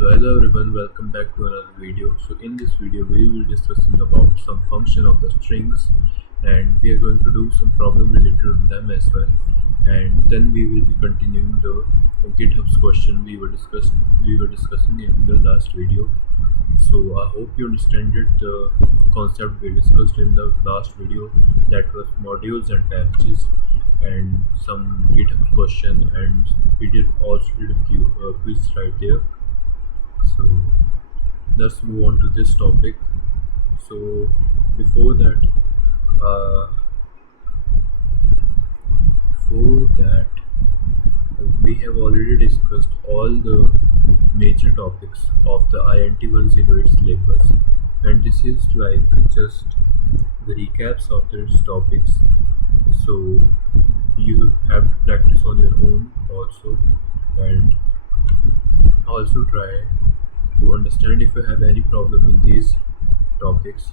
So hello everyone, welcome back to another video. So in this video we will be discussing about some function of the strings, and we are going to do some problem related to them as well. And then we will be continuing the GitHub's question we were discussing in the last video. So I hope you understand it, the concept we discussed in the last video, that was modules and packages and some GitHub question, and we did also did a quiz right there. So let's move on to this topic. So before that, uh, before that, we have already discussed all the major topics of the INT 108 syllabus, and this is like just the recaps of these topics. So you have to practice on your own also, and also try to understand if you have any problem in these topics.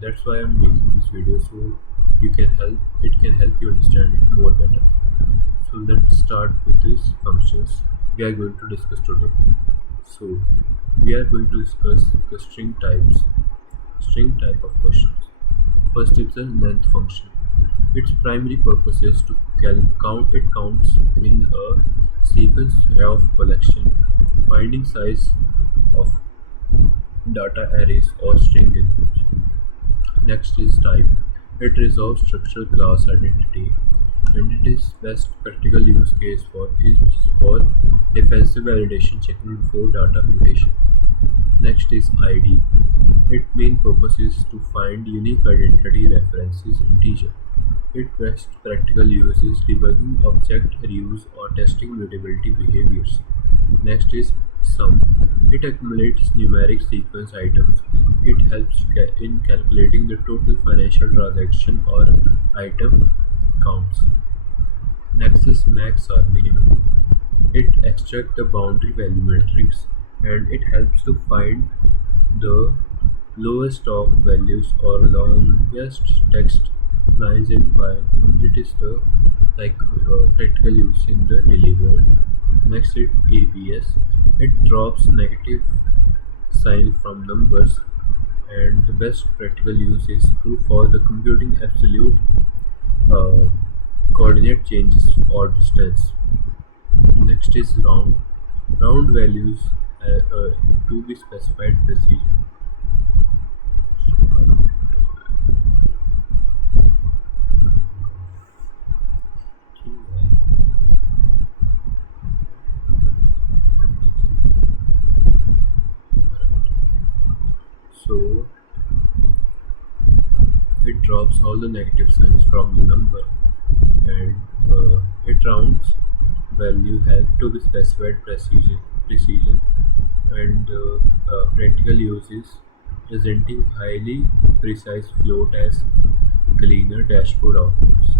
That's why I'm making this video, so it can help you understand it more better. So let's start with these functions we are going to discuss today. So we are going to discuss the string type of questions. First is the length function. Its primary purpose is to count. It counts in a sequence of collection, finding size of data arrays or string inputs. Next is type. It resolves structural class identity, and it is best practical use case for defensive validation checking before data mutation. Next is ID. Its main purpose is to find unique identity references integer. Its best practical use is debugging object reuse or testing mutability behaviors. Next is sum. It accumulates numeric sequence items. It helps in calculating the total financial transaction or item counts. Next is max or minimum. It extracts the boundary value matrix, and it helps to find the lowest of values or longest text lines in while. It is the practical use in the daily world. Next is ABS. It drops negative sign from numbers, and the best practical use is true for the computing absolute uh, coordinate changes or distance. Next is round. Round values to be specified precision. So it drops all the negative signs from the number, and it rounds value have to be specified precision, and practical uses presenting highly precise float as cleaner dashboard outputs.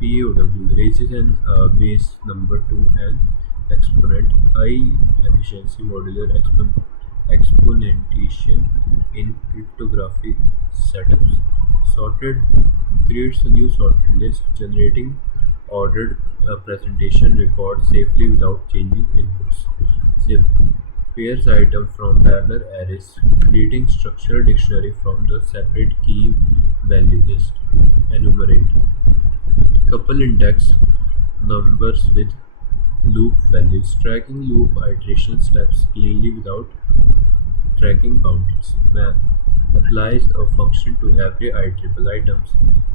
POW raises an base number to an exponent. High efficiency modular exponentation in cryptography setups. Sorted creates a new sorted list, generating ordered presentation records safely without changing inputs. Zip pairs item from parallel arrays, creating structural dictionary from the separate key value list. Enumerate couple index numbers with loop values, tracking loop iteration steps cleanly without tracking counters. Map applies a function to every IEEE items,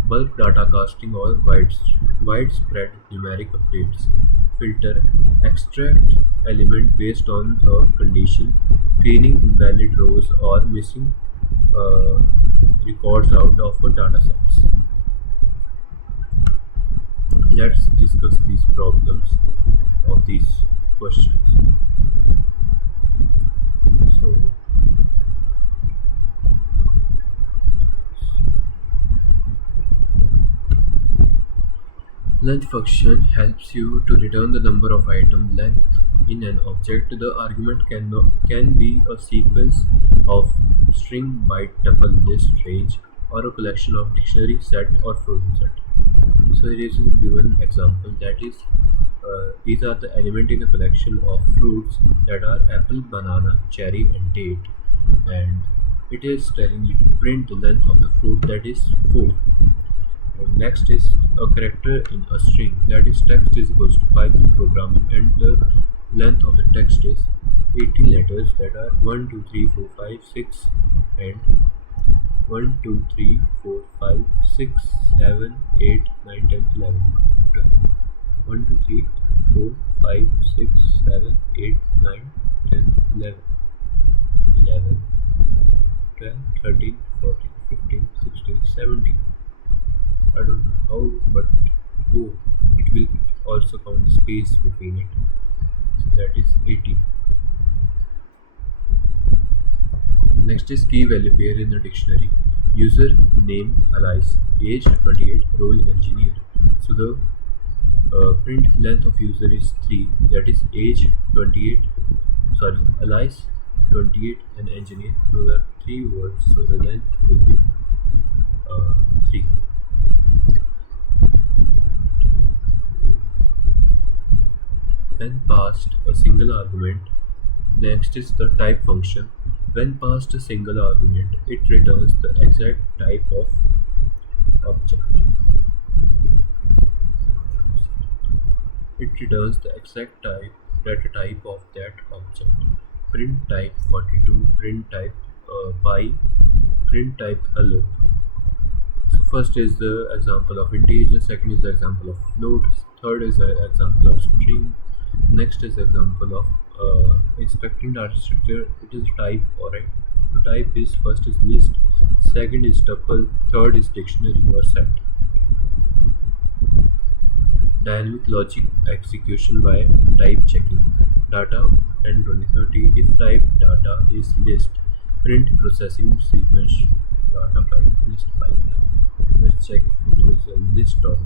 bulk data casting or widespread numeric updates. Filter extract element based on a condition, cleaning invalid rows or missing uh, records out of a datasets. Let's discuss these problems of these questions. So length function helps you to return the number of item length in an object. The argument can be a sequence of string, byte, tuple, list, range, or a collection of dictionary, set, or frozen set. So here is a given example, that is These are the element in a collection of fruits that are apple, banana, cherry, and date. And it is telling you to print the length of the fruit, that is 4. And next is a character in a string, that is text is equals to Python programming, and the length of the text is 18 letters, that are 1, 2, 3, 4, 5, 6, and 1, 2, 3, 4, 5, 6, 7, 8, 9, 10, 11, 12. 1, 2, 3, 4, 5, 6, 7, 8, 9, 10, 11, 11, 12, 13, 14, 15, 16, 17. I don't know how, but oh, it will also count the space between it. So that is 18. Next is key value pair in the dictionary. User name alias, age 28, role engineer. So the print length of user is 3, that is age 28, sorry, alias 28 and engineer. Those are 3 words, so the length will be 3. When passed a single argument, next is the type function. When passed a single argument, it returns the exact type of object. It returns the exact data type of that object. Print type 42, print type pi, print type hello. So first is the example of integer, second is the example of float, third is the example of string, next is the example of expecting data structure. It is type array. The type is first is list, second is tuple, third is dictionary or set. Dynamic logic execution by type checking. Data 10, 20, 30. If type data is list, print processing sequence data file list pipeline. Let's check if it is a list or not.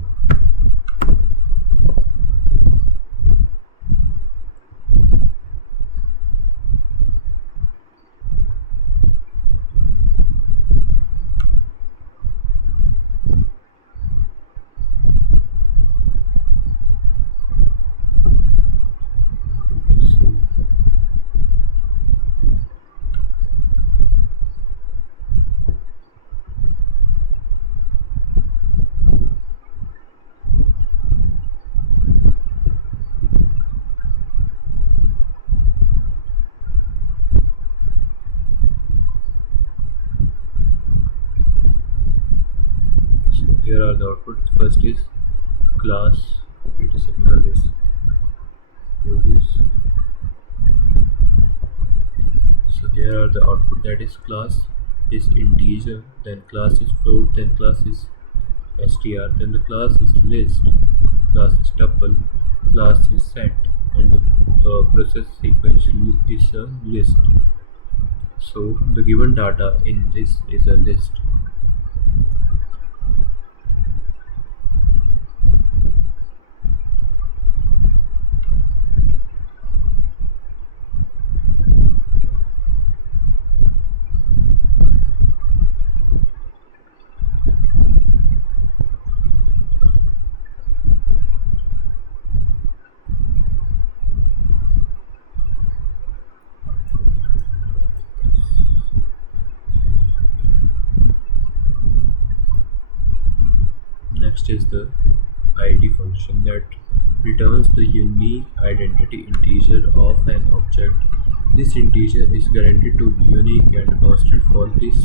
So here are the outputs. First is class. Wait a second, I'll just do this. So here are the output, that is class is integer, then class is float, then class is str, then the class is list, class is tuple, class is set, and the process sequence is a list. So the given data in this is a list. Next is the id function that returns the unique identity integer of an object. This integer is guaranteed to be unique and constant for this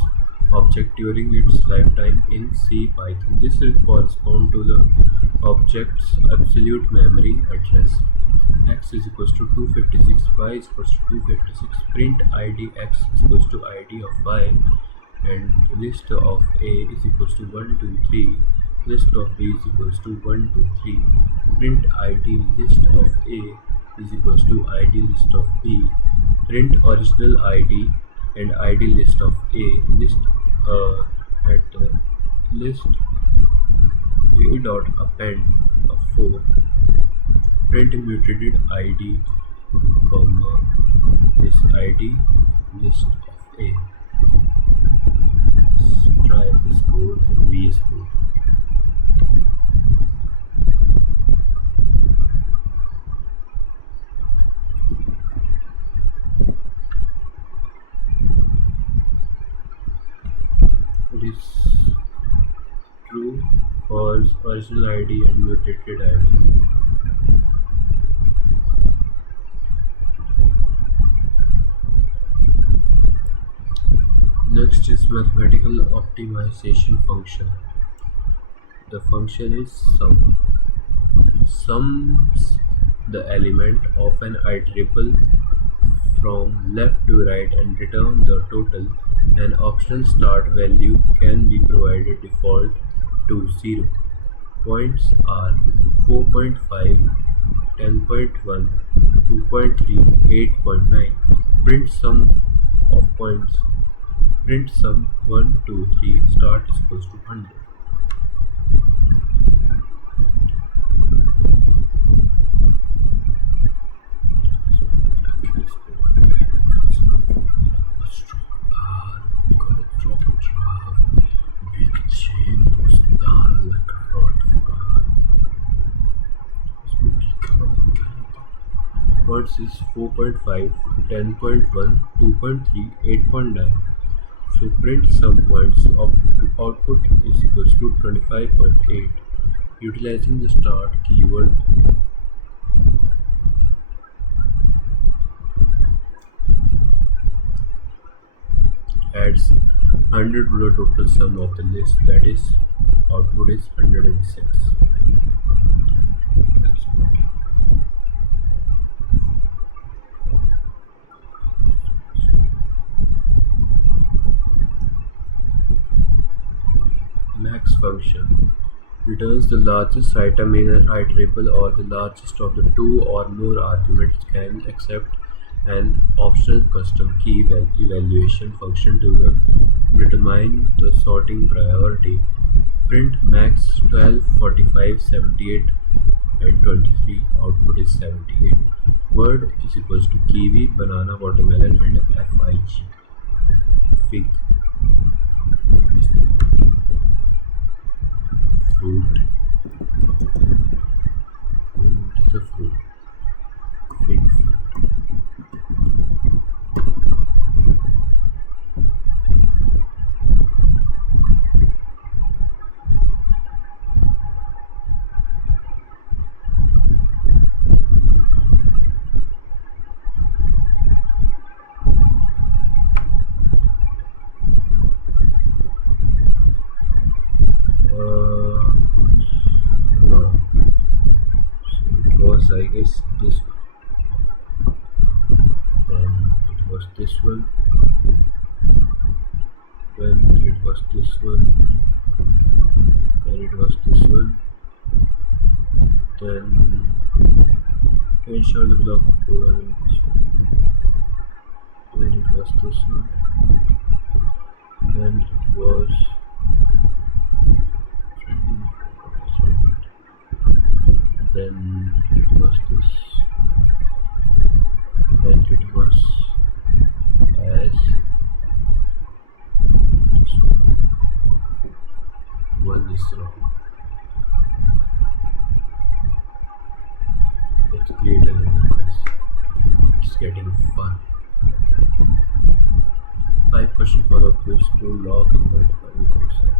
object during its lifetime in C Python. This will correspond to the object's absolute memory address. X is equals to 256, y is equals to 256, print id x is equals to id of y, and list of A is equals to 1, 2, 3, list of B is equals to 1, 2, 3, print id list of A is equals to id list of B, print original id and id list of A, list at list A dot append of 4, print mutated id comma this id list of A. Let's try this code in VS Code. It is true, false, original ID and mutated ID. Next is mathematical optimization function. The function is sum. Sums the element of an iterable from left to right and return the total. An optional start value can be provided default to 0. Points are 4.5, 10.1, 2.3, 8.9. Print sum of points. Print sum 1, 2, 3 start is equals to 100. Words is 4.5, 10.1, 2.3, 8.9. So print sum points of output is equals to 25.8. Utilizing the start keyword adds 100 to the total sum of the list, that is output is 106. Max function returns the largest item in an iterable or the largest of the two or more arguments can accept an optional custom key evaluation function to determine the sorting priority. Print max 12, 45, 78 and 23. Output is 78. Word is equals to kiwi, banana, watermelon and fig. Fig. Fruit. It is a fruit. Fig fruit. No. So it was, I guess, this one. Then it was this one. Then it was this one. Then it was this one. Then to ensure the block of code on this one. Then it was this one. Then it was then it was this, then it was as this one is wrong. Let's create another quiz. It's getting fun. 5 question follow-up quiz to log in multiple website.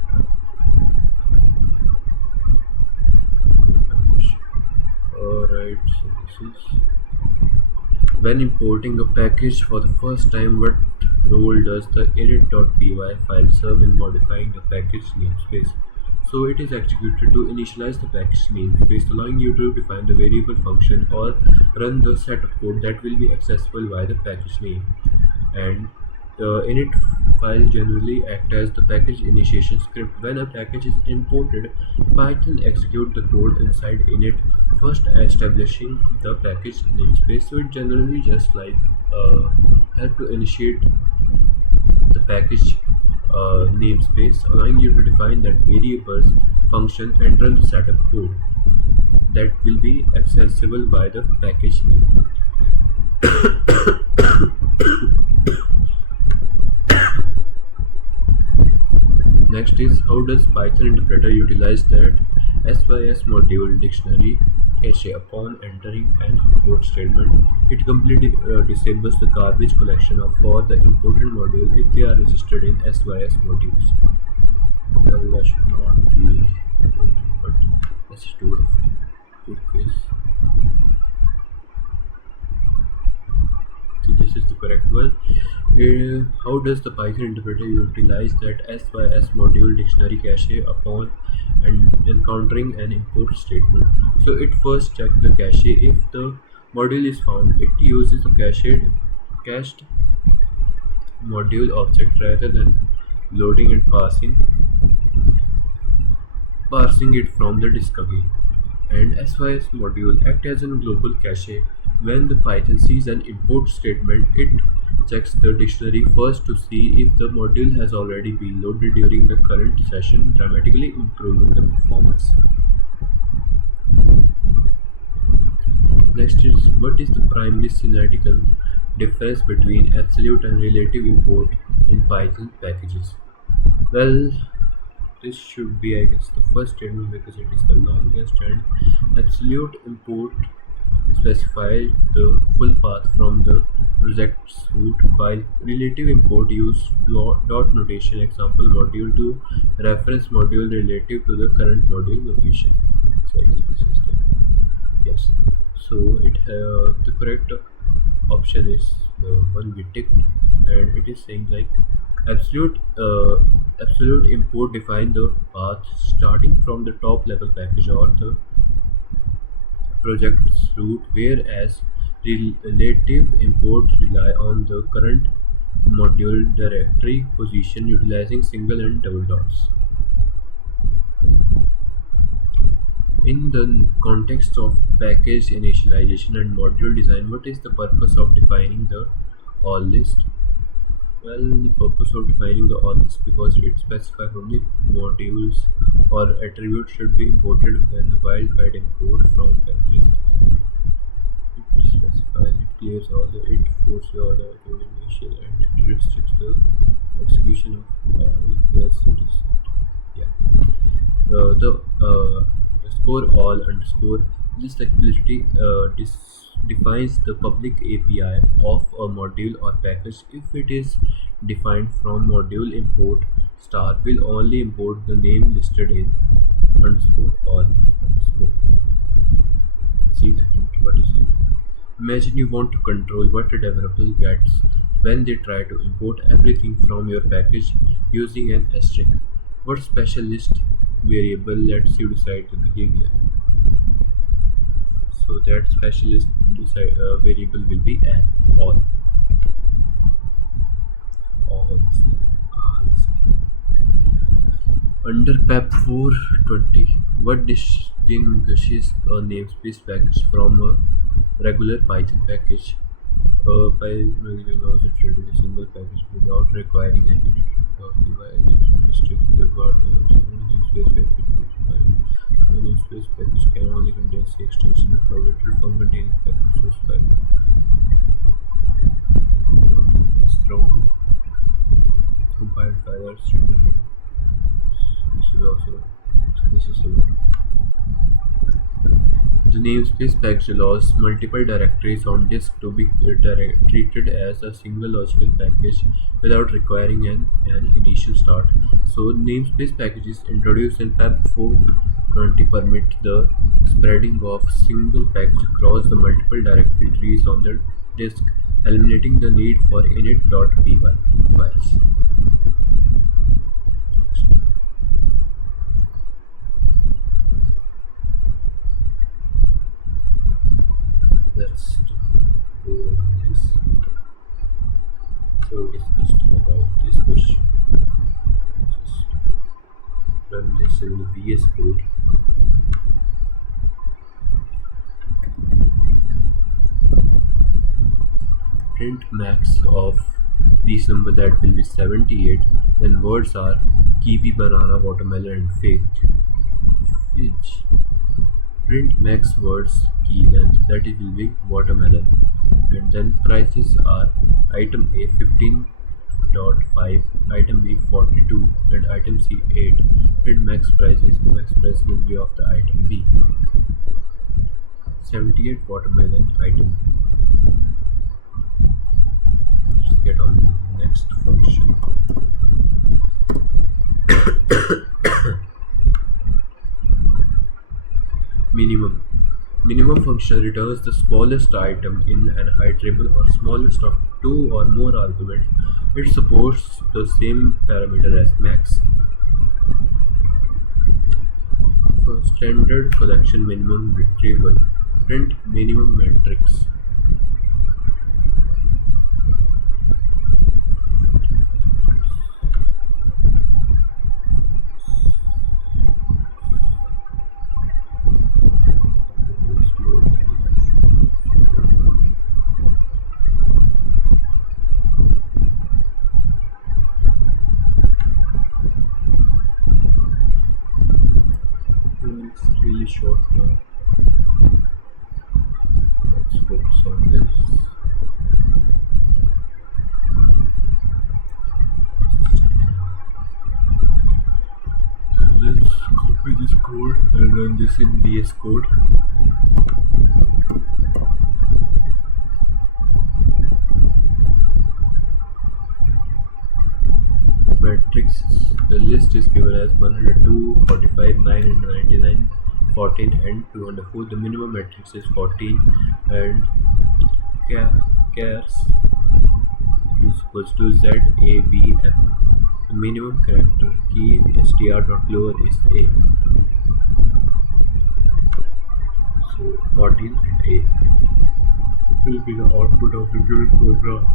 Alright, so this is when importing a package for the first time, what role does the init.py file serve in modifying the package namespace? So it is executed to initialize the package namespace, allowing you to define the variable function or run the set of code that will be accessible by the package name. And the init file generally acts as the package initiation script. When a package is imported, Python executes the code inside init, first establishing the package namespace. So it generally just like help to initiate the package namespace, allowing you to define that variables, function and run the setup code that will be accessible by the package name. Next is how does Python interpreter utilize that SYS module dictionary cache upon entering an import statement. It completely disables the garbage collection for the imported module if they are registered in SYS modules. Well, I should not be pointing, but let's do a quick quiz. So this is the correct one. How does the Python interpreter utilize that SYS module dictionary cache upon encountering an import statement? So it first checks the cache. If the module is found, it uses the cached module object rather than loading and parsing it from the discovery. And SYS module act as a global cache. When the Python sees an import statement, it checks the dictionary first to see if the module has already been loaded during the current session, dramatically improving the performance. Next is, what is the primary syntaxical difference between absolute and relative import in Python packages? Well, this should be, I guess, the first statement because it is the longest, and absolute import specifies the full path from the project's root, while relative import use dot notation, example module to reference module relative to the current module location. So I guess this is the yes. So the correct option is the one we ticked, and it is saying like absolute absolute import define the path starting from the top level package or the project's root, whereas relative import rely on the current module directory position utilizing single and double dots. In the context of package initialization and module design, what is the purpose of defining the all list? Well, the purpose of defining the all list because it specifies only modules or attributes should be imported when a wildcard import from package is executed. It specifies, it clears all the, it forces all the initial, and it restricts the execution of all the cities. Yeah. The score all underscore this flexibility defines the public API of a module or package. If it is defined from module import star will only import the name listed in underscore all underscore. Let's see the hint. What is it? Imagine you want to control what a developer gets when they try to import everything from your package using an asterisk. What specialist variable lets you decide the behavior? So that specialist variable will be an all. All. Under PEP 420, what distinguishes a namespace package from a regular Python package? Python allows it to reduce a single package without requiring an editor restrict the body of namespace package. A namespace package can only contain C extension provided from containing package source file. Is thrown compiled file or streaming. This is also this is the one. The namespace package allows multiple directories on disk to be treated as a single logical package without requiring an initial start. So namespace packages introduced in PEP 420 permit the spreading of single package across the multiple directory trees on the disk, eliminating the need for init.py files. Let's go on this. So we discussed about this question. Just run this in the VS Code. Print max of these number that will be 78 when words are kiwi, banana, watermelon and fidge. Print max words key length that it will be watermelon, and then prices are item A 15.5, item B 42 and item C 8. Print max prices, the max price will be of the item B. 78 watermelon item. Let's get on with the next function. minimum function returns the smallest item in an iterable or smallest of two or more arguments. It supports the same parameter as max. For standard collection minimum retrieval, print minimum matrix. It's really short now. Let's focus on this. Let's copy this code and run this in VS Code. Matrix. The list is given as 102, 45, 999, 14 and 204. The minimum matrix is 14 and chars is equals to ZABF. The minimum character key str.lower is A. So 14 and A will be the output of the given program.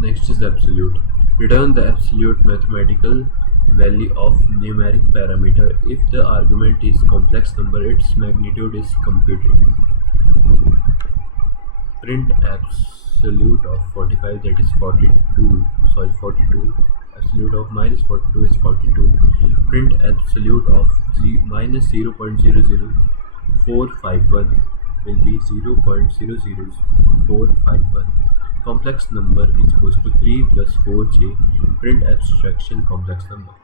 Next is absolute. Return the absolute mathematical value of numeric parameter. If the argument is complex number, its magnitude is computed. Print absolute of 45, that is 42. Absolute of minus 42 is 42. Print absolute of minus 0.00451 will be 0.00451. Complex number is equals to 3 plus 4j. Print abstraction complex number.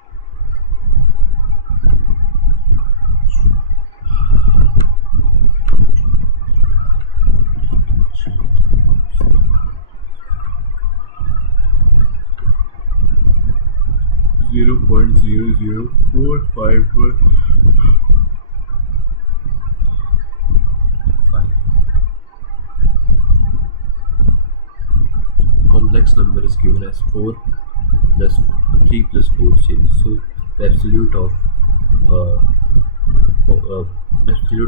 Zero point zero zero four five one five. Complex number is given as 4 plus 3 plus 4j. So the absolute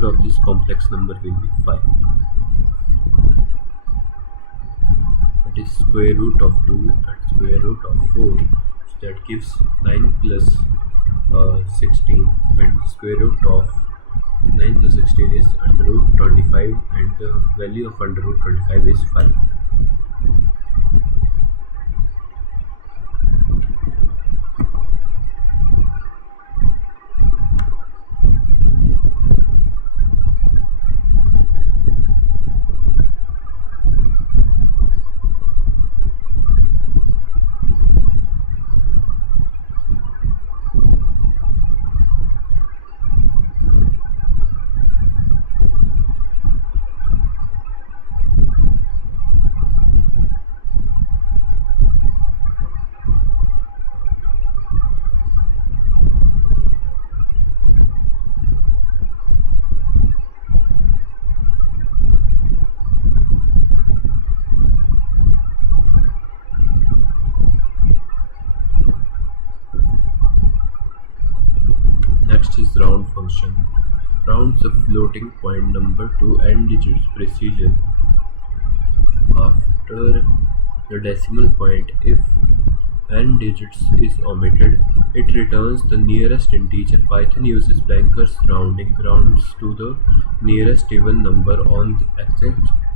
of this complex number will be 5. That is square root of 2 and square root of 4. So that gives 9 plus 16, and square root of 9 plus 16 is under root 25, and the value of under root 25 is 5. Next is round function. Rounds a floating point number to n digits precision after the decimal point. If n digits is omitted, it returns the nearest integer. Python uses Blanker's rounding, rounds to the nearest even number on the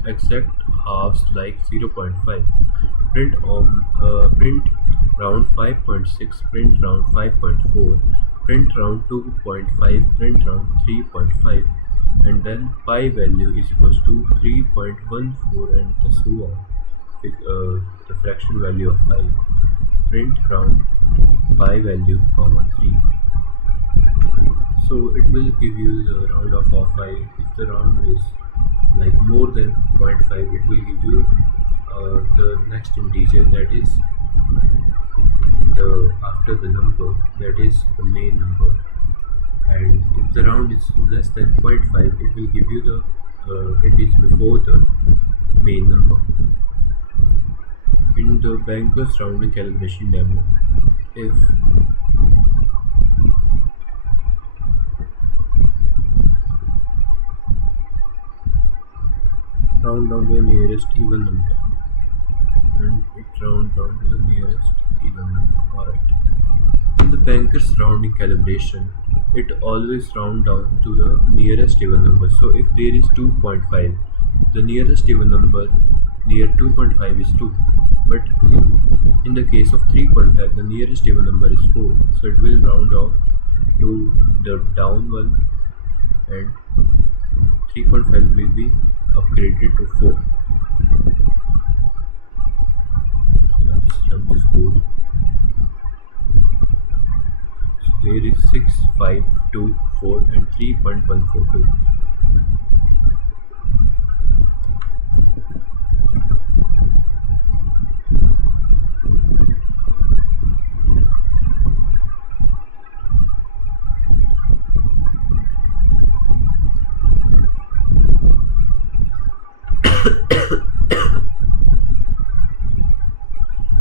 exact halves like 0.5. Print round 5.6, print round 5.4, print round 2.5, print round 3.5, and then pi value is equals to 3.14 and so on. The fraction value of pi. Print round pi value comma 3. So it will give you the round of 5. If the round is like more than 0.5, it will give you the next integer, that is the after the number, that is the main number, and if the round is less than zero point 0.5, it will give you the it is before the main number. In the banker's rounding calibration demo, if round down to the nearest even number, and it round down to the nearest even number. Alright. In the banker's rounding calibration, it always round down to the nearest even number. So if there is 2.5, the nearest even number near 2.5 is 2. But in the case of 3.5, the nearest even number is 4. So it will round down to the down one, and 3.5 will be upgraded to 4. Let's run this code. So here is 6, 5, 2, 4 and 3.142.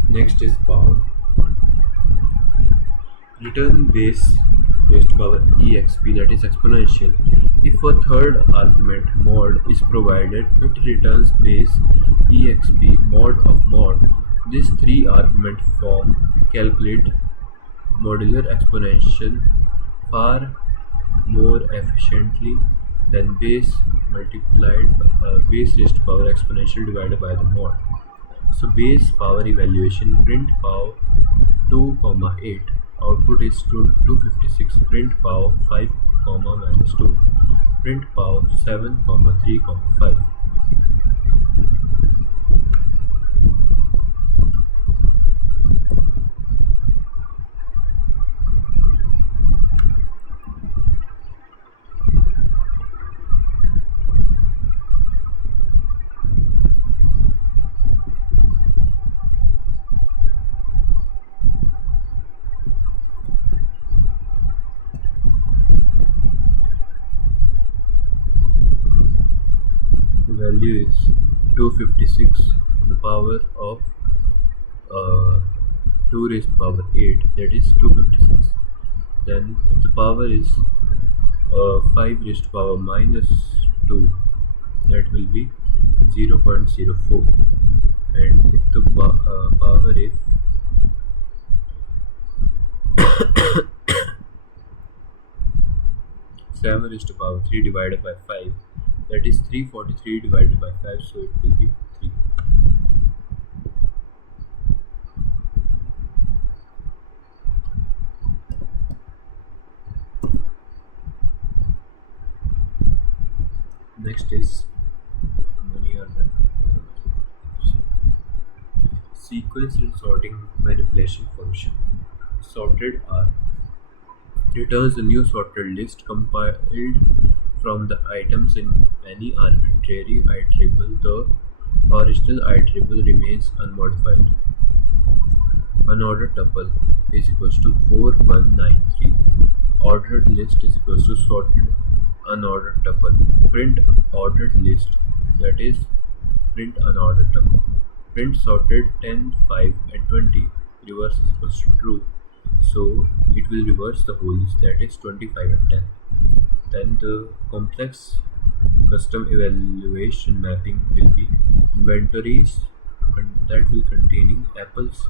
Next is power. Return base power exp, that is exponential. If a third argument mod is provided, it returns base exp mod of mod. This three argument form calculate modular exponential far more efficiently than base multiplied base raised to power exponential divided by the mod. So base power evaluation, print power 2, 8, output is 256, print power 5, minus 2, print power 7, 3, 5. The value is 256, the power of 2 raised to power 8, that is 256. Then if the power is 5 raised to power minus 2, that will be 0.04. And if the power is 7 raised to power 3 divided by 5, that is 343 divided by 5, so it will be 3. Next is sequence and sorting manipulation function. Sorted R returns a new sorted list compiled from the items in any arbitrary iterable. The original iterable remains unmodified. Unordered tuple is equals to 4193. Ordered list is equals to sorted unordered tuple. Print ordered list, that is print unordered tuple. Print sorted 10, 5 and 20. Reverse is equals to true. So it will reverse the whole list, that is 25 and 10. Then the complex custom evaluation mapping will be inventories that will containing apples,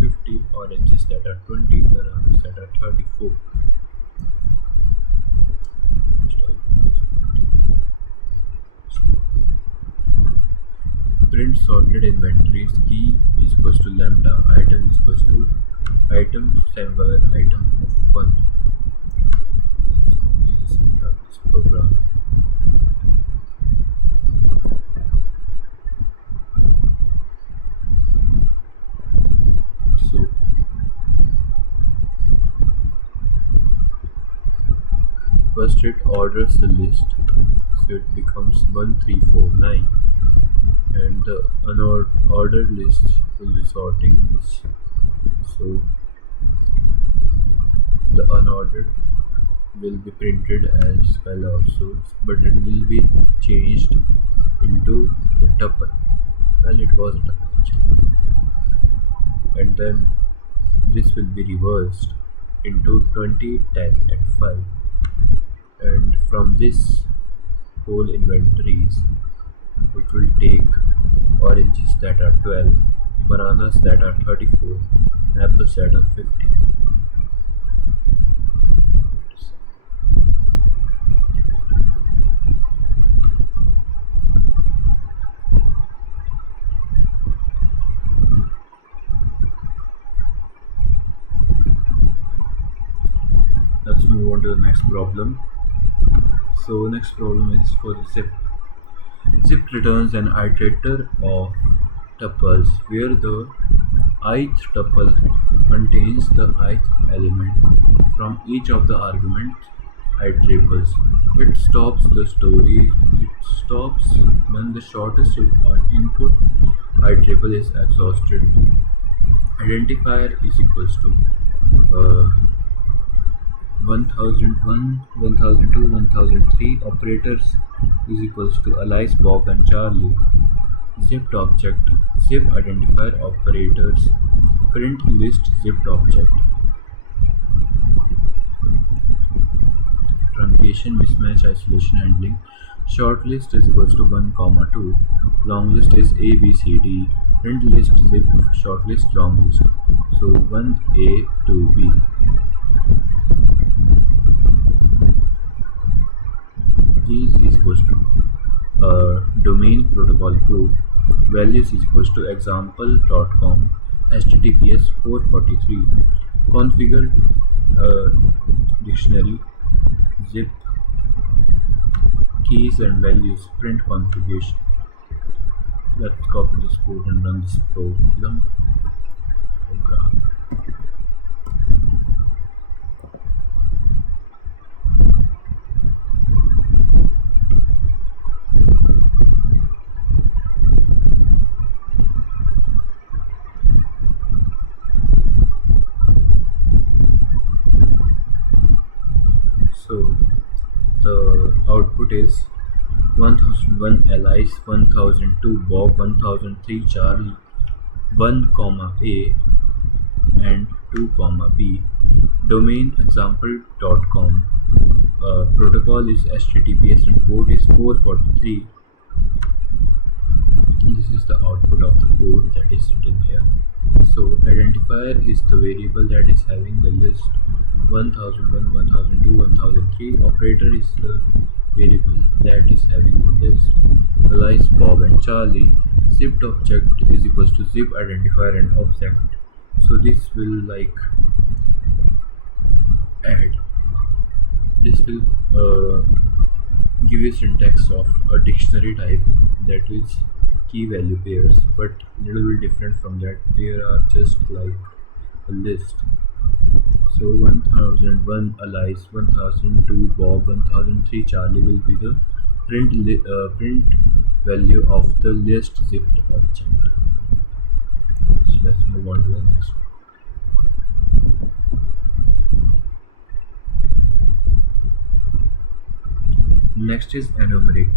50, oranges that are 20, bananas that are 34. Print sorted inventories, key is equals to lambda, item is equals to item symbol item of 1. Let's copy this and run this program. So first it orders the list, so it becomes 1349, and the unordered list will be sorting this. So the unordered will be printed as well also, but it will be changed into the tuple. Well, it was a tuple actually, and then this will be reversed into 20, 10, and 5, and from this whole inventories it will take oranges that are 12, bananas that are 34, apples that are 50. Let's move on to the next problem. So next problem is for the zip. Zip returns an iterator of tuples where the ith tuple contains the ith element from each of the argument iterables. It stops the story. It stops when the shortest input iterable is exhausted. Identifier is equals to 1001, 1002, 1003. Operators is equals to Alice, Bob, and Charlie. Zipped object. Zip identifier operators. Print list zipped object. Truncation, mismatch, isolation handling. Short list is equals to 1, comma 2. Long list is A, B, C, D. Print list zip short list long list. So 1A to B. Keys is equals to domain protocol group. Values is equals to example.com https 443. Configure dictionary zip keys and values print configuration. Let's copy this code and run this program. So the output is 1001 Alice, 1002 Bob, 1003 Charlie, 1, comma A and 2, comma B. Domain example.com. Protocol is HTTPS and port is 443. This is the output of the code that is written here. So identifier is the variable that is having the list 1001, 1002, 1003. Operator is the variable that is having the list Alice, Bob, and Charlie. Zipped object is equals to zip identifier and object. So this will like add. This will give you syntax of a dictionary type, that is key value pairs, but little bit different from that. There are just like a list. So 1001 Alice, 1002 Bob, 1003 Charlie will be the print value of the list zipped object. So let's move on to the next one. Next is enumerate.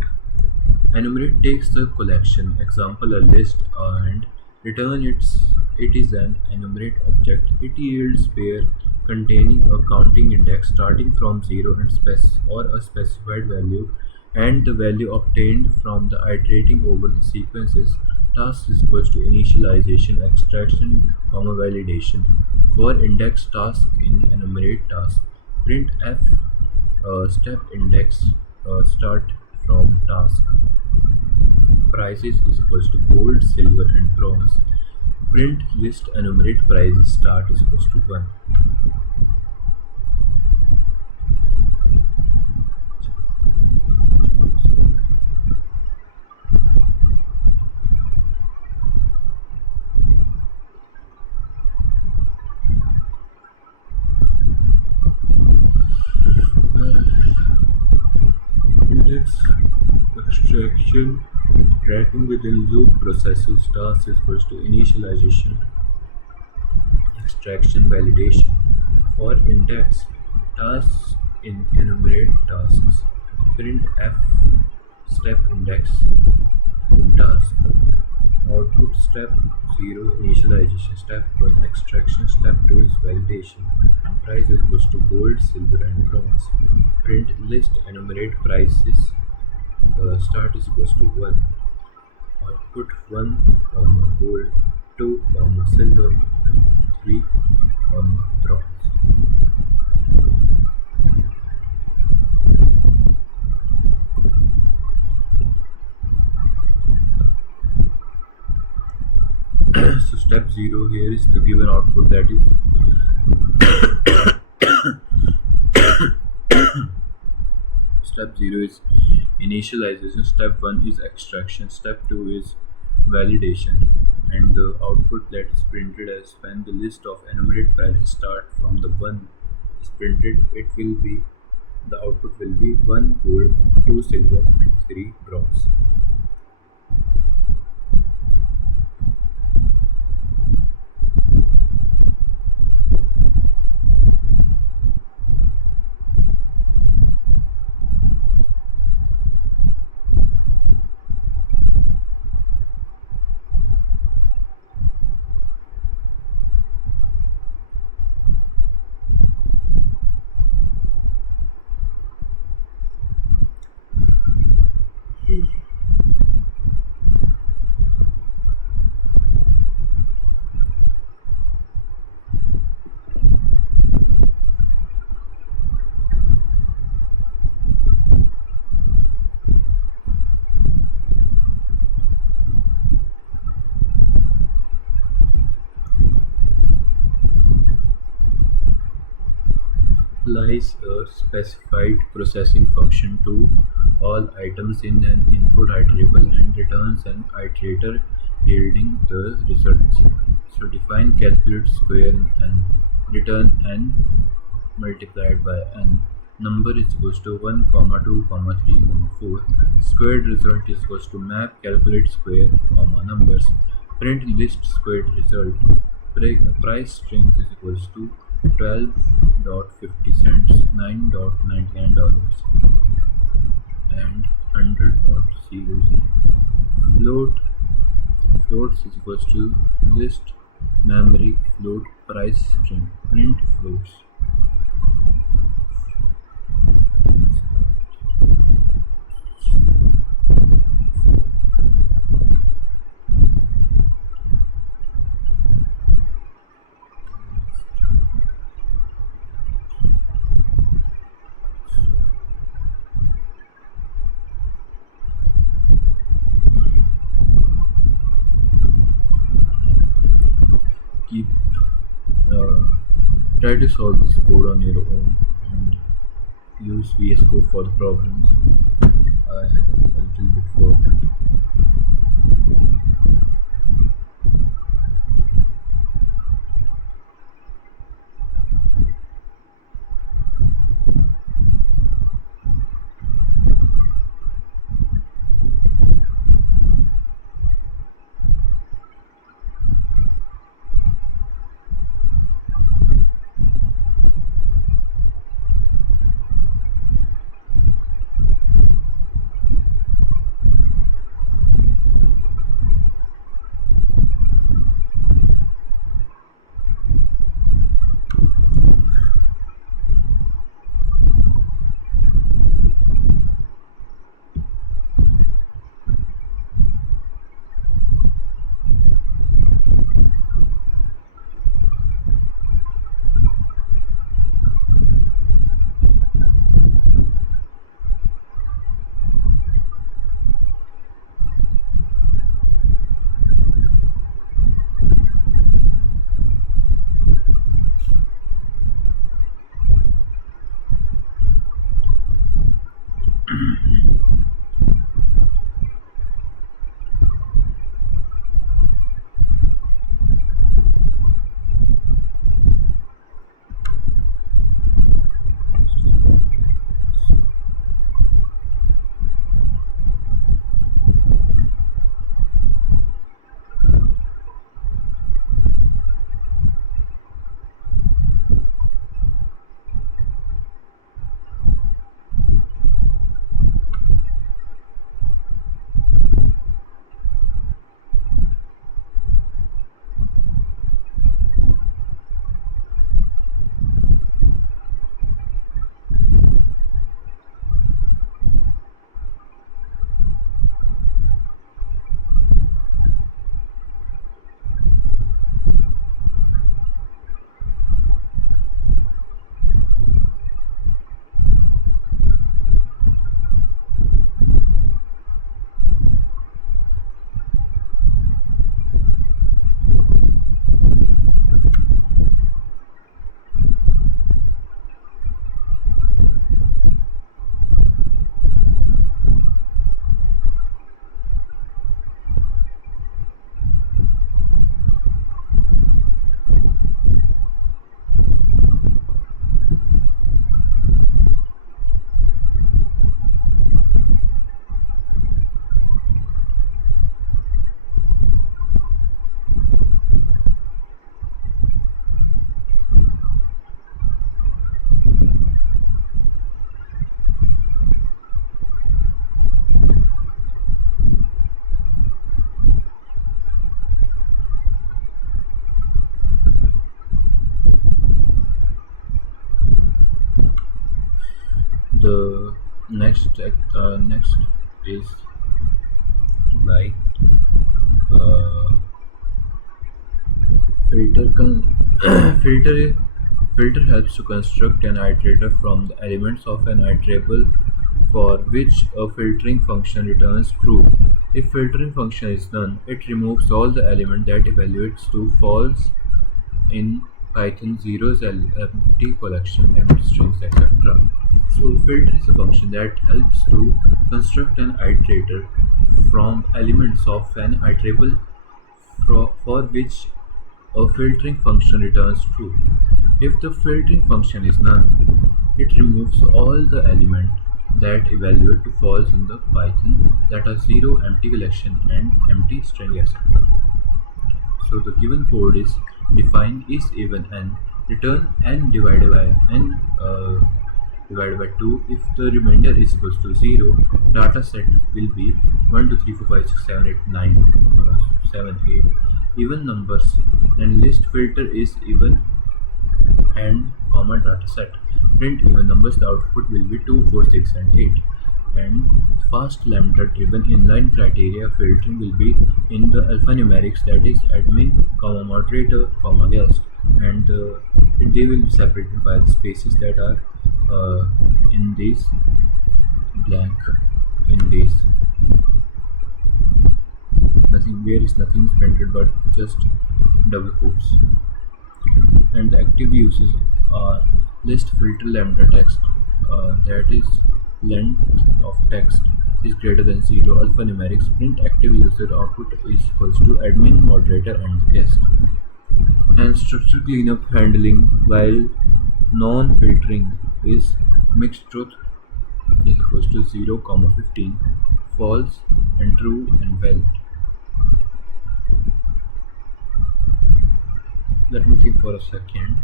Enumerate takes the collection, example a list, and return it is an enumerate object. It yields pair containing a counting index starting from 0 and or a specified value, and the value obtained from the iterating over the sequences. Task is equals to initialization, extraction, comma validation. For index task in enumerate task, print f step index start from task. Prices is equals to gold, silver, and bronze. Print list enumerate prices start is equals to 1. Index extraction Tracking within loop processes task is equals to initialization, extraction, validation. For index tasks in enumerate tasks, print f step index task. Output step 0 initialization, step 1 extraction, step 2 is validation. Price is equals to gold, silver, and bronze. Print list enumerate prices. Start is equals to 1. Output 1, comma, gold, 2, comma, silver, and 3, comma, bronze. So step 0 here is to give an output that is step 0 is initialization, step 1 is extraction, step 2 is validation, and the output that is printed as when the list of enumerate prices start from the 1 is printed, it will be the output will be 1 gold, 2 silver, and 3 bronze. Applies a specified processing function to all items in an input iterable and returns an iterator yielding the results. So define calculate square and return n multiplied by n. Number is equals to 1, comma 2, comma 3, comma 4. Squared result is equals to map calculate square, comma numbers. Print list squared result. Price strings is equals to 12.50 cents, $9.99, and 100.00. Float floats is equals to list memory float price string. Print floats. Keep uh, Try to solve this code on your own and use VS Code for the problems. I have a little bit work. The next is like uh, filter con- filter filter helps to construct an iterator from the elements of an iterable for which a filtering function returns true. If filtering function is none, it removes all the element that evaluates to false in Python zeros, empty collection, empty strings, etc. So filter is a function that helps to construct an iterator from elements of an iterable for which a filtering function returns true. If the filtering function is none, it removes all the element that evaluate to false in the Python that are zero, empty collection, and empty string, etc. So the given code is define is even n, return n divided by n divided by 2. If the remainder is equals to 0, data set will be 1, 2, 3, 4, 5, 6, 7, 8, 9, 7, 8. Even numbers and list filter is even and comma data set. Print even numbers, the output will be 2, 4, 6, and 8. And fast lambda driven inline criteria filtering will be in the alphanumerics, that is admin, comma moderator, comma guest, and they will be separated by the spaces that are in this blank, in this nothing, where is nothing is printed but just double quotes. And the active uses are list filter lambda text, that is length of text is greater than 0, alphanumerics, print active user output is equals to admin, moderator, and guest. And structure cleanup handling while non-filtering is mixed truth is equals to 0, 15, false and true and valid. Let me think for a second.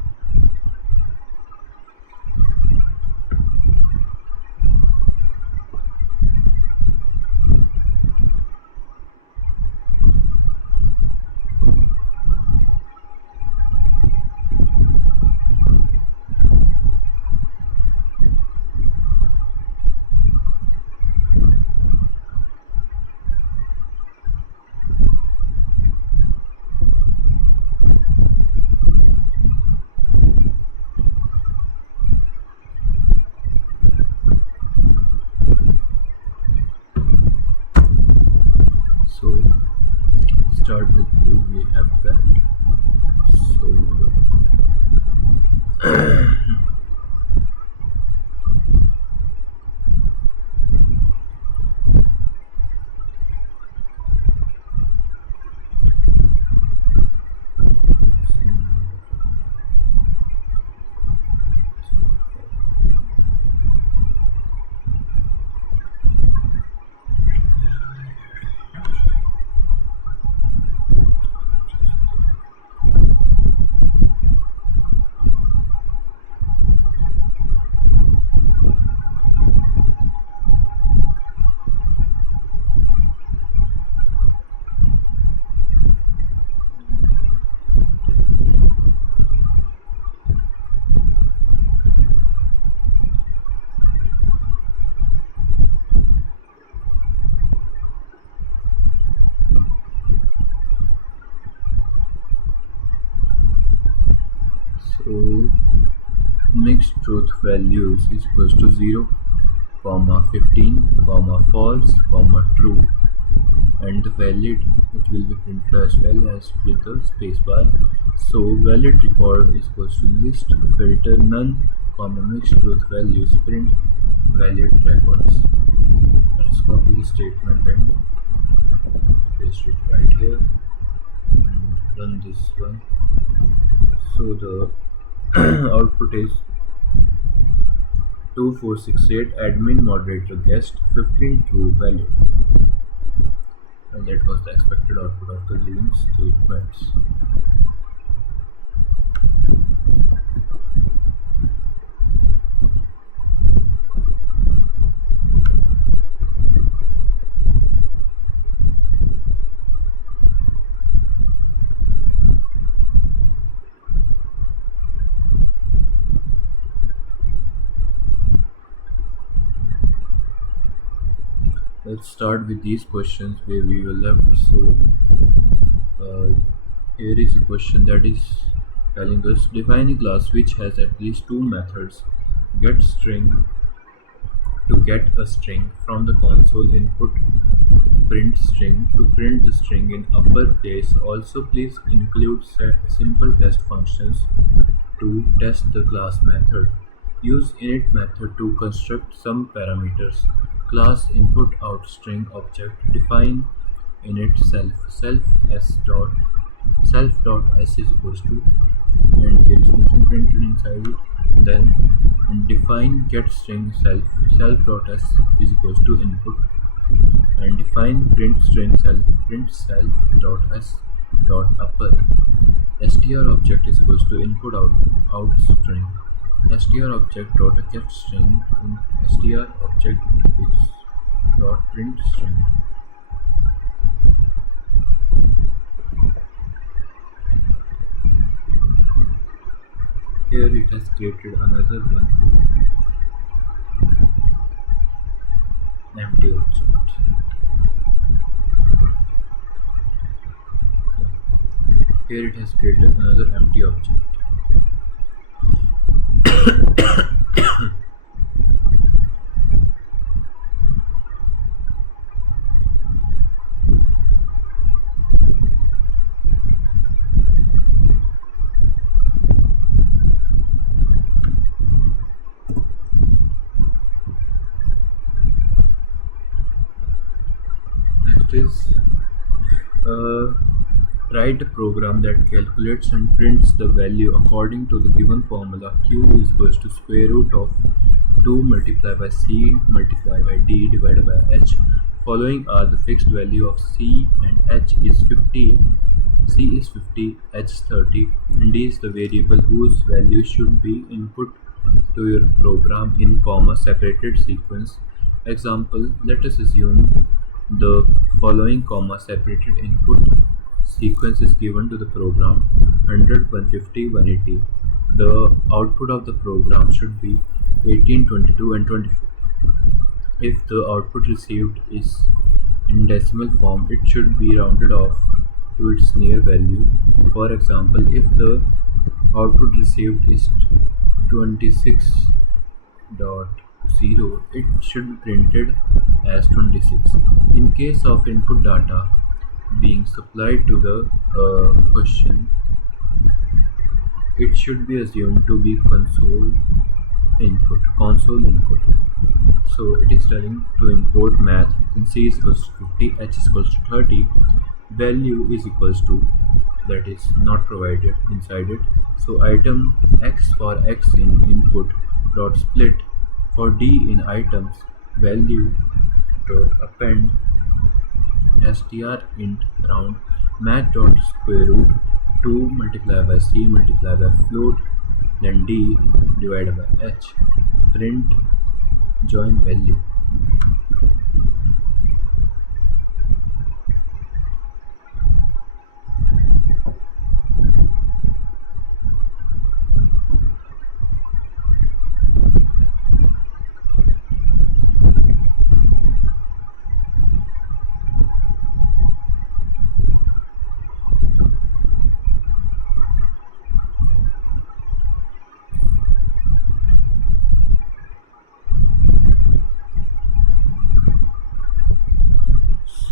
So start with who we have that. So so mixed truth values is equals to 0, comma 15, comma false, comma true, and the valid it will be printed as well as with the spacebar. So valid record is equals to list filter none, comma mixed truth values print valid records. Let's copy the statement and paste it right here and run this one. So the output is 2468 admin, moderator, guest, 15 true, valid. And that was the expected output of the given statements. Let's start with these questions where we were left. So, uh, here is a question that is telling us define a class which has at least two methods: get string to get a string from the console input, print string to print the string in uppercase. Also, please include simple test functions to test the class method. Use init method to construct some parameters. Class input out string object. Define init self dot s is equals to, and here is nothing printed inside it. Then define get string self dot s is equals to input, and define print string self dot upper. Str object is equals to input out string. Str object dot get string in str object is dot print string. Here it has created another one, empty object. Yeah. Here it has created another empty object. Next is uh, write a program that calculates and prints the value according to the given formula. Q is equals to square root of 2 multiplied by C multiplied by D divided by H. Following are the fixed value of C, and H is 50. C is 50, H is 30, and D is the variable whose value should be input to your program in comma separated sequence. Example, let us assume the following comma separated input sequence is given to the program: 100, 150, 180. The output of the program should be 18, 22, and 24. If the output received is in decimal form, it should be rounded off to its near value. For example, if the output received is 26.0, it should be printed as 26. In case of input data being supplied to the question, it should be assumed to be console input. So it is telling to import math in C is equals to 50, H is equals to 30, value is equals to, that is not provided inside it. So item X for X in input dot split for D in items value dot append str int round math dot square root 2 multiplied by C multiplied by float, then D divided by H, print join value.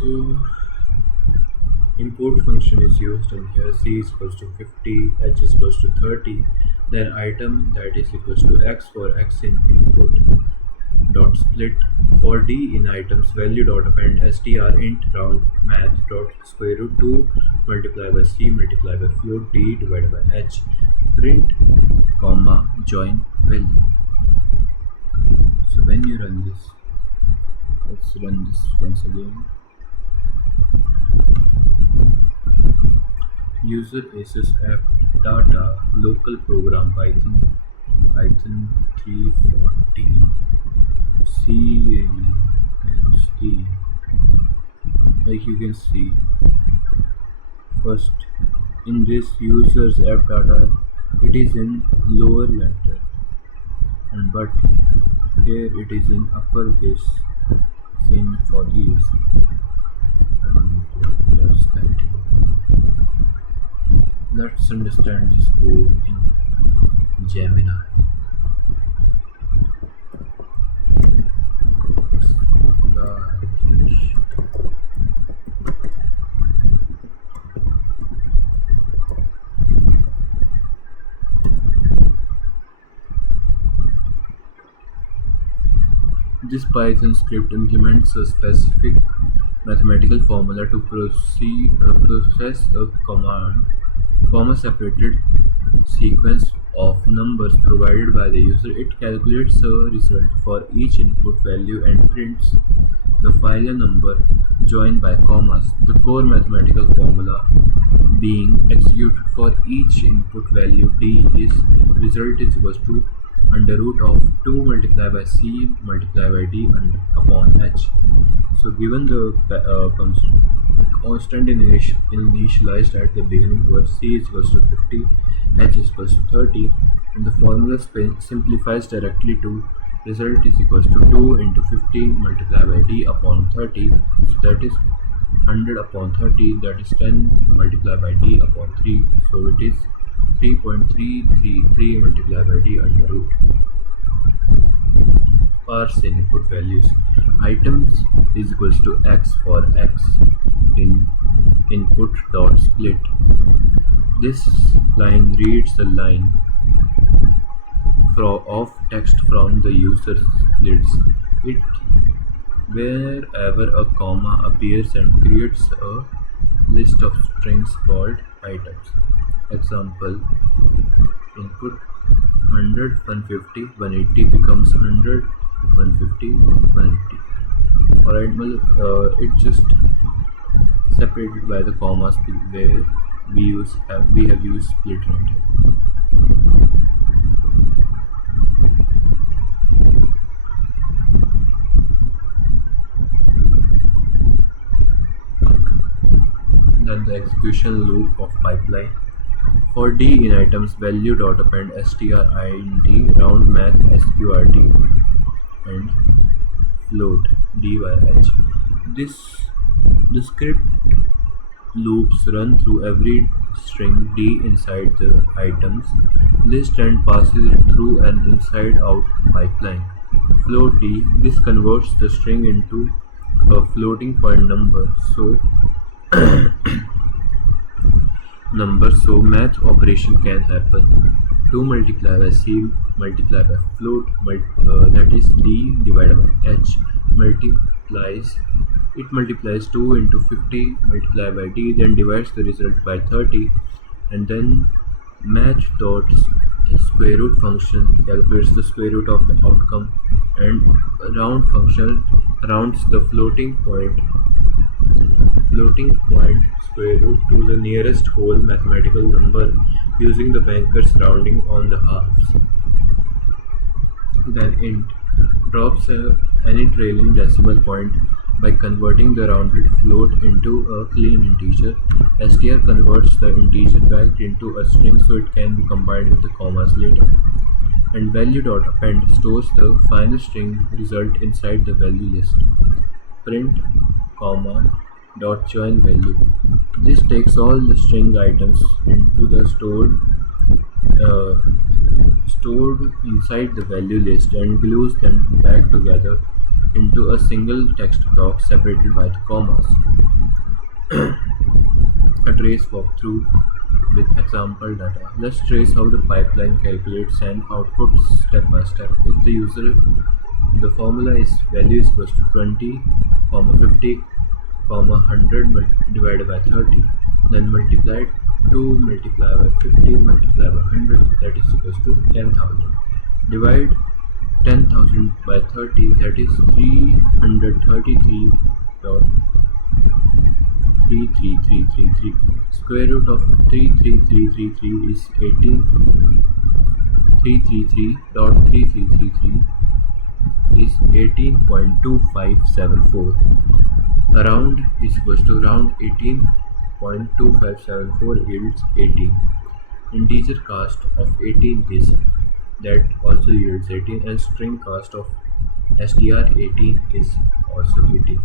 So import function is used in here. C is equals to 50, H is equals to 30, then item that is equals to X for X in input dot split for D in items value dot append str int round math dot square root 2 multiplied by C multiplied by float D divided by H, print comma join value. So when you run this, let's run this once again. User access app data local program Python 314 CASE. Like you can see, first in this user's app data, it is in lower letter, and but here it is in uppercase. seen for these. What does that even mean? Let's understand this code in Gemini. Slash. This Python script implements a specific mathematical formula to process a comma-separated sequence of numbers provided by the user. It calculates a result for each input value and prints the final number joined by commas. The core mathematical formula being executed for each input value d is result is equals to under root of 2 multiplied by c multiplied by d and upon h. So given the constant initialized at the beginning where c is equals to 50, h is equals to 30, and the formula simplifies directly to result is equals to 2 into 50 multiplied by d upon 30, so that is 100 upon 30, that is 10 multiplied by d upon 3, so it is 3.333 multiplied by d under root. Parse input values. Items is equals to x for x in input dot split. This line reads the line of text from the user splits it wherever a comma appears and creates a list of strings called items. Example: input 100, 150, 180 becomes 100, 150, 180. Alright, well, it just separated by the commas where we have used split right here. Then the execution loop of pipeline. For d in items, value dot append strint round math sqrt and float dyh. The script loops run through every string d inside the items list and passes it through an inside-out pipeline. Float d. This converts the string into a floating point number. So math operation can happen. 2 multiplied by c multiplied by float that is d divided by h multiplies 2 into 50 multiplied by d, then divides the result by 30, and then match dot square root function calculates the square root of the outcome, and round function rounds the floating point square root to the nearest whole mathematical number using the banker's rounding on the halves. Then int drops any trailing decimal point by converting the rounded float into a clean integer. str converts the integer back into a string so it can be combined with the commas later. And value.append stores the final string result inside the value list. Print, comma, dot join value. This takes all the string items into the stored inside the value list and glues them back together into a single text block separated by the commas. A trace walkthrough with example data. Let's trace how the pipeline calculates and output step by step. If the formula is value is equals to 20, 50, 100 divided by 30, then multiplied 2 multiplied by 50 multiplied by 100, that is equals to 10,000. Divide 10,000 by 30, that is 333.33333. Square root of 33333 is 18. 333.3333 is 18.2574. Round is equals to round 18.2574 yields 18. Integer cast of 18 is that also yields 18, and string cast of STR18 is also 18.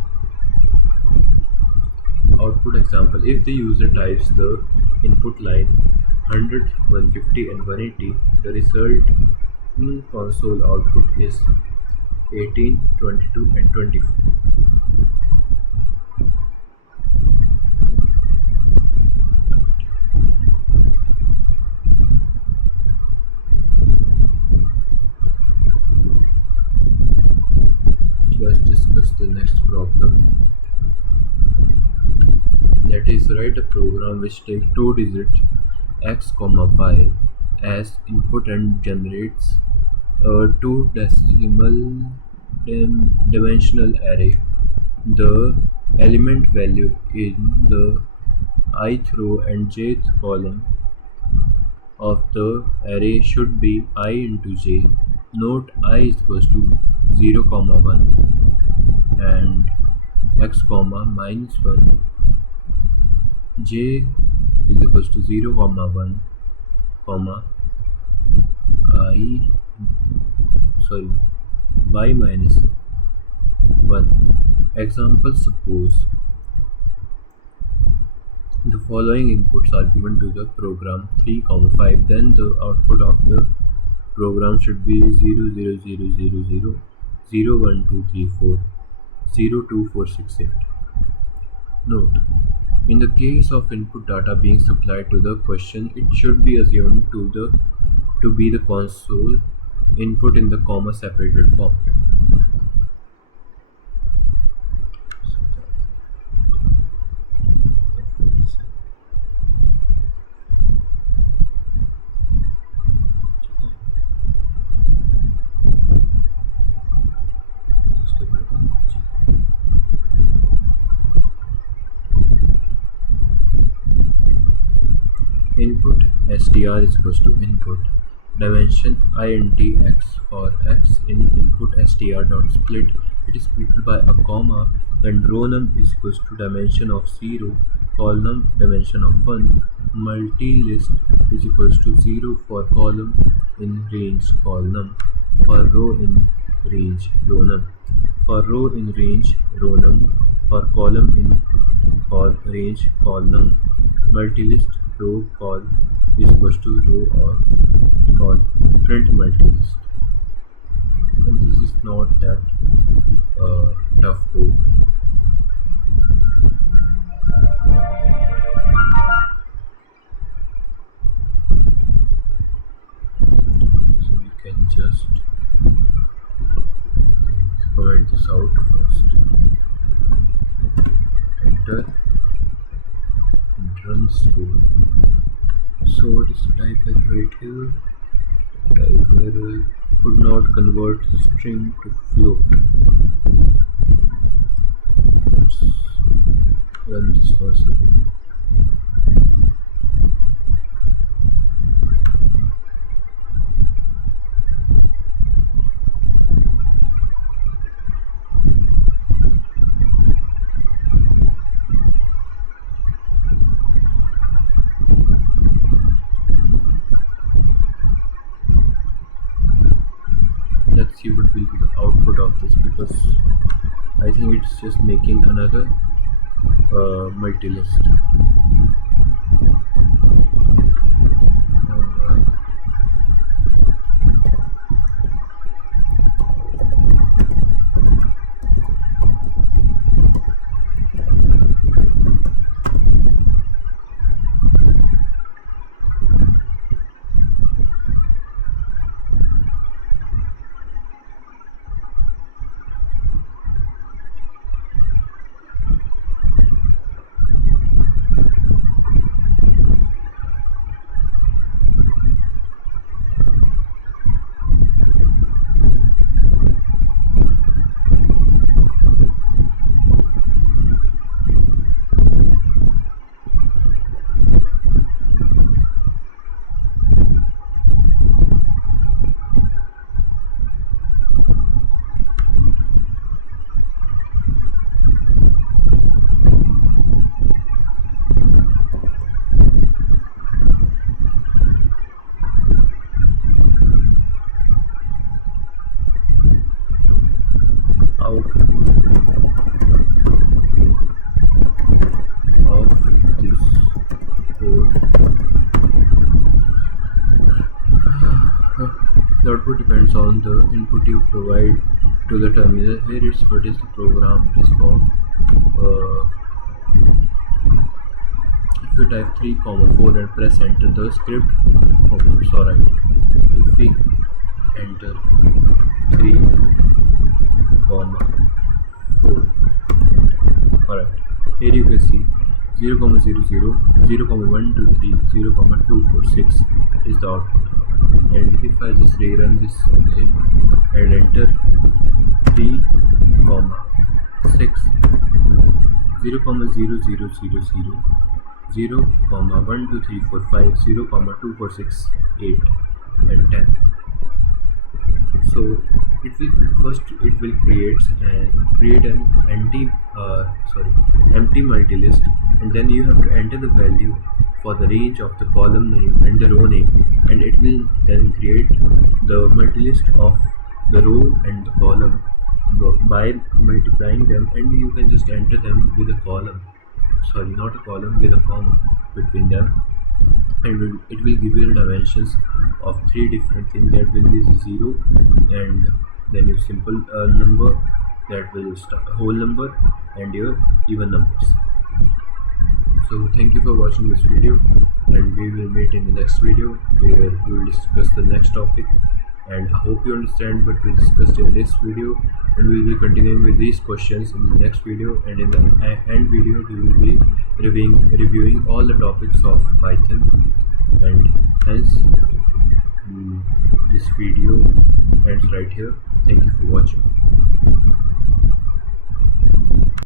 Output example: if the user types the input line 100, 150 and 180, the result console output is 18, 22 and 24. Let's discuss the next problem. That is, write a program which takes two digit x comma y as input and generates a two decimal dimensional array. The element value in the ith row and jth column of the array should be I into j. Note I is equals to 0 comma 1 and x comma minus 1. J is equals to 0 comma 1 comma I sorry y minus 1. Example: suppose the following inputs are given to the program 3, 5, then the output of the program should be 0, 0, 0, 0, 0, 0, 1, 2, 3, 4, 0, 2, 4, 6, 8. Note: in the case of input data being supplied to the question, it should be assumed to be the console input in the comma separated form. Input str is equals to input dimension int x for x in input str dot split. It is split by a comma, then row num is equals to dimension of 0, column dimension of 1. Multi-list is equals to 0 for column in range column, for row in range row num, for row in range row num, for column in range column. Multi-list row call is equals to row or call print multi-list. And this is not that tough code. So you can just comment this out first. Enter and run this code. So what is the type error right here? Type error could not convert string to float. Let's run this once again. Let's see what will be the output of this, because I think it's just making another multi-list. output of this code. The output depends on the input you provide to the terminal. Here is what is the program is for. If you type 3, 4 and press enter, the script overwrites. Alright. If we enter 3, 4. Alright. Here you can see 0, 0, 0, 1, 2, 3, 0, 2, 4, 6 is the output. And if I just rerun this again and enter 3, 6, 0, 0, 0, 0, 0, 0, 1, 2, 3, 4, 5, 0, 2, 4, 6, 8 and 10. So it will create an empty multilist, and then you have to enter the value for the range of the column name and the row name, and it will then create the multilist of the row and the column by multiplying them, and you can just enter them with a column, not a column, with a comma between them, and it will give you the dimensions of 3 different things. That will be 0, and then your simple number, that will whole number, and your even numbers. So thank you for watching this video, and we will meet in the next video where we will discuss the next topic. And I hope you understand what we discussed in this video, and we will be continuing with these questions in the next video, and in the end video we will be reviewing all the topics of Python. And hence this video ends right here. Thank you for watching.